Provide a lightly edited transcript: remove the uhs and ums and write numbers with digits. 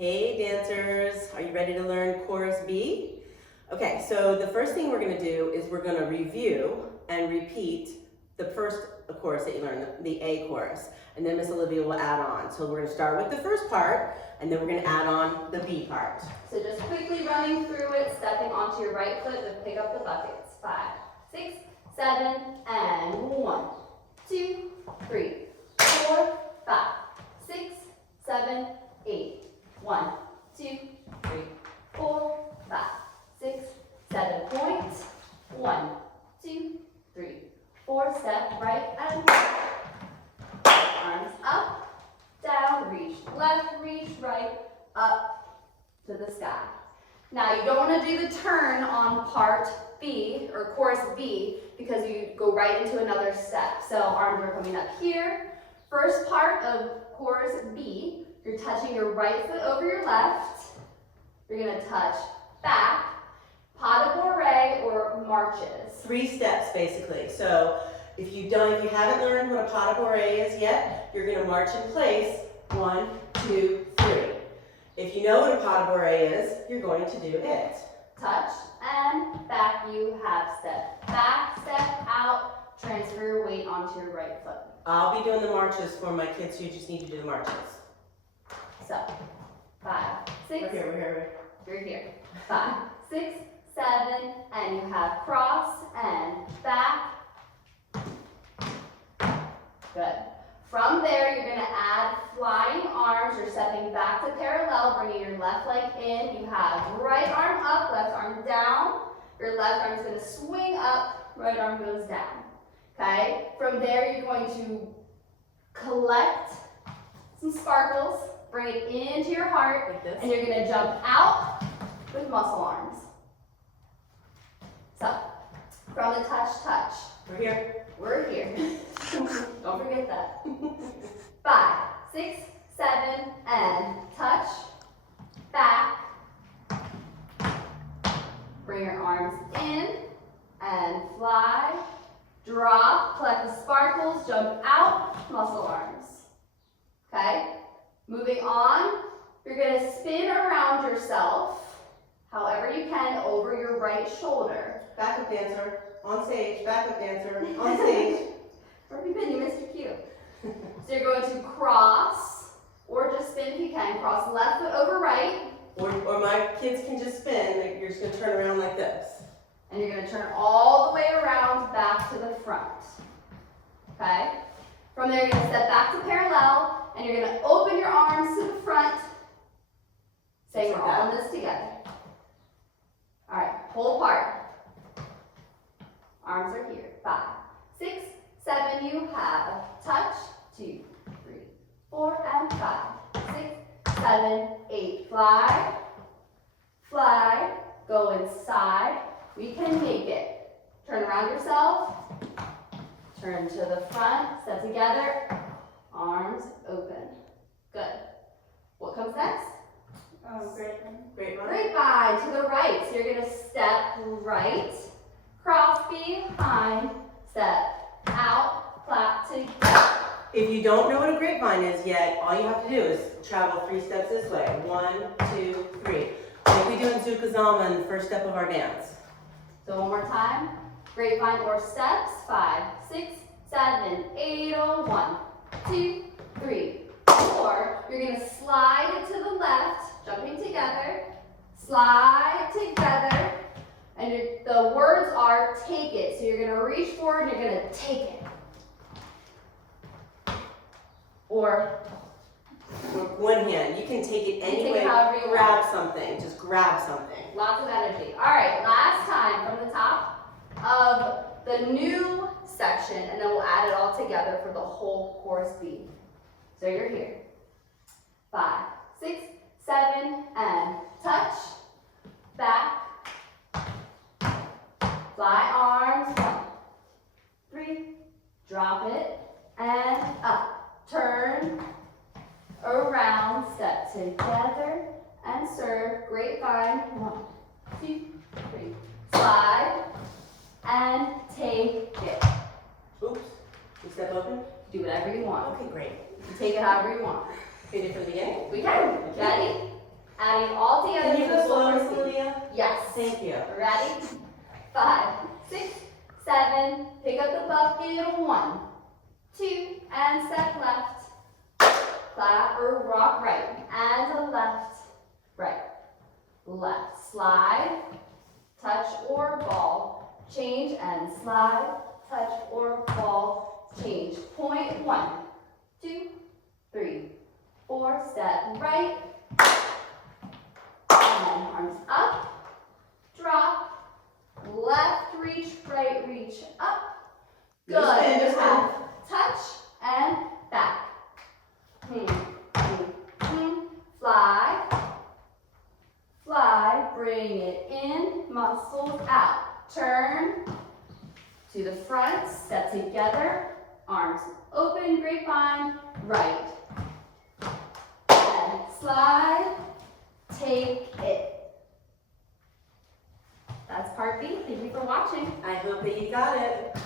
Hey dancers, are you ready to learn chorus B? Okay, so the first thing we're going to do is we're going to review and repeat the first chorus that you learned, the A chorus, and then Miss Olivia will add on. So we're going to start with the first part, and then we're going to add on the B part. So just quickly running through it, stepping onto your right foot to pick up the buckets. 5, 6, 7, and 1, 2, 3, 4, 5, 6, 7, 8. 1, 2, 3, 4, 5, 6, 7 points. 1, 2, 3, 4. Step right and left. Arms up, down, reach left, reach right, up to the sky. Now you don't want to do the turn on part B or chorus B because you go right into another step. So arms are coming up here. First part of chorus B. You're touching your right foot over your left. You're going to touch back, pas de bourrée or marches. 3 steps basically. So if you haven't learned what a pas de bourrée is yet, you're going to march in place. 1, 2, 3. If you know what a pas de bourrée is, you're going to do it. Touch and back. You have step back, step out, transfer your weight onto your right foot. I'll be doing the marches for my kids who just need to do the marches. So 5, 6. We're here. You're here. 5, 6, 7, and you have cross and back. Good. From there, you're going to add flying arms. You're stepping back to parallel, bringing your left leg in. You have right arm up, left arm down. Your left arm is going to swing up, right arm goes down. Okay? From there, you're going to collect some sparkles, bring it into your heart, Like this. and you're going to jump out with muscle arms. So, from the touch. We're here. We're here. Don't forget that. 5, 6, 7, and touch, back. Bring your arms in and fly. Drop, collect the sparkles, jump out, muscle arms. Okay? Moving on, you're going to spin around yourself, however you can, over your right shoulder. Backup dancer, on stage, backup dancer, on stage. Where have you been? You missed your cue. So you're going to cross, or just spin if you can. Cross left foot over right. Or my kids can just spin. You're just going to turn around like this. And you're going to turn all the way around back to the front. Okay? From there, you're going to step back to parallel, and you're going to open your arms to the front, saying we're all in this together. All right, pull apart. Arms are here. 5, 6, 7, you have touch. 2, 3, 4, and 5, 6, 7, 8. Fly, fly, go inside. We can make it. Turn around yourself. Turn to the front. Step together. Arms open. Good. What comes next? Grapevine. Grapevine to the right. So you're going to step right, cross behind, step out, clap together. If you don't know what a grapevine is yet, all you have to do is travel 3 steps this way. 1, 2, 3. Like we do in Zukazama in the first step of our dance. So one more time. Grapevine or steps. 5, 6, 7, 8. 1, 2, 3, 4. You're going to slide to the left, jumping together. Slide together. And the words are take it. So you're going to reach forward and you're going to take it. Or With one hand. You can take it any take way. it however you Grab want. something. Just grab something. Lots of energy. All right, last time from the top of the new section, and then we'll add it all together for the whole chorus B. So you're here. 5, 6, 7, and touch, back, fly arms, 1, 3, drop it, and up. Turn, around, step together, and serve. Grapevine. 1, 2, 3. Slide, and take it. Oops. You step open? Do whatever you want. Okay, great. You take it however you want. Ready for the beginning? We can. Ready? bucket. 1, 2, and step left. Clap or rock right, and a left, right, left. Slide, touch or ball, change and slide, touch or ball, change. Point. 1, 2, 3, 4, step right, and then arms up, drop, left reach, right reach, up. Good. You have touch and back. Fly, fly, bring it in, muscles out. Turn to the front, step together, arms open, grapevine, right. And slide, take it. That's part B. Thank you for watching. I hope that you got it.